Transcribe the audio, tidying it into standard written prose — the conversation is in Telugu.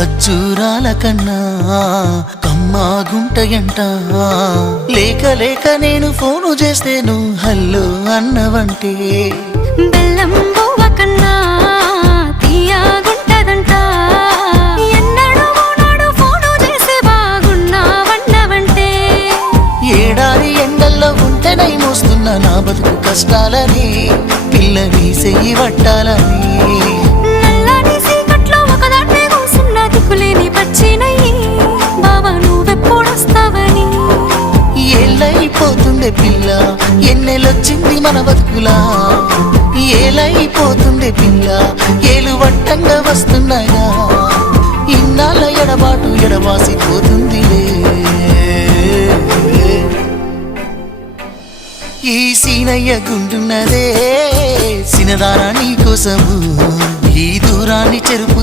ఖర్జూరాల కన్నా కమ్మాగుంటయంట. లేక లేక నేను ఫోను చేస్తే నువ్వు హల్లో అన్నవంటే బెల్లం బువ్వ కన్నా తీయగుంటదంట. ఎన్నడూ నాడు ఫోను చేసి బాగున్నావన్నవంటే ఏడాది ఎండల్లో ఉంటేనై మోస్తున్న నా బతుకు కష్టాలని పిల్లని చెయ్యి పట్టాలని. నల్లని సీకట్లో ఒకదాన్నే కూసున్న దిక్కులేని పచ్చినయ్యి బావా నువ్వెప్పుడొస్తావని. ఏళ్ళైపోతుండే పిల్ల ఎన్నెలొచ్చింది మన బతుకులా. ఏలైపోతుండే పిల్ల ఏలు వట్టంగా వస్తున్నాయా. ఇన్నాళ్ళ ఎడబాటు ఎడవాసిపోతుందిలే. ఈ సీనయ్య గుండున్నదే సినదారా నీ కోసము ఈ దూరాన్ని చెరుపు